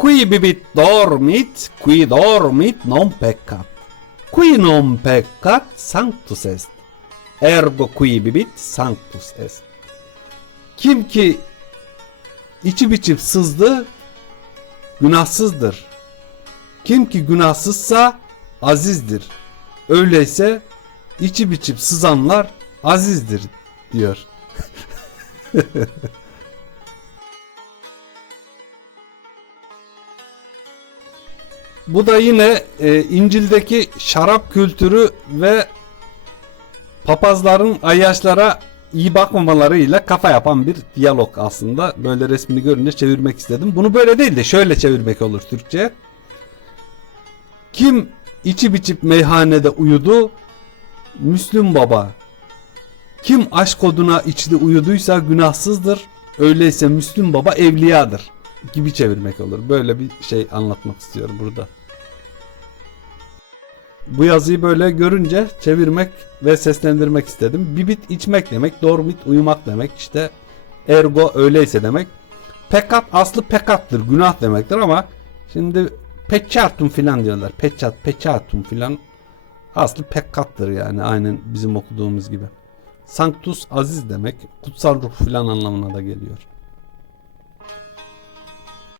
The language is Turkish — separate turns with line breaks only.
Qui bibit dormit, qui dormit non peccat. Qui non peccat sanctus est. Ergo qui bibit sanctus est. Kim ki içi biçip sızdı, günahsızdır. Kim ki günahsızsa azizdir. Öyleyse içi biçip sızanlar azizdir diyor. Bu da yine e, İncil'deki şarap kültürü ve papazların ayyaşlara iyi bakmamalarıyla kafa yapan bir diyalog aslında. Böyle resmini görünce çevirmek istedim. Bunu böyle değil de şöyle çevirmek olur Türkçe. Kim içi biçip meyhanede uyudu? Müslüm Baba. Kim aşk oduna içti uyuduysa günahsızdır. Öyleyse Müslüm Baba evliyadır gibi çevirmek olur. Böyle bir şey anlatmak istiyorum burada. Bu yazıyı böyle görünce çevirmek ve seslendirmek istedim. Bibit içmek demek, dormit uyumak demek. İşte ergo öyleyse demek. Pekat aslı pekattır, günah demektir ama şimdi peccatum filan diyorlar. Peccat, peccatum filan aslı pekattır yani aynen bizim okuduğumuz gibi. Sanctus aziz demek, kutsal ruh filan anlamına da geliyor.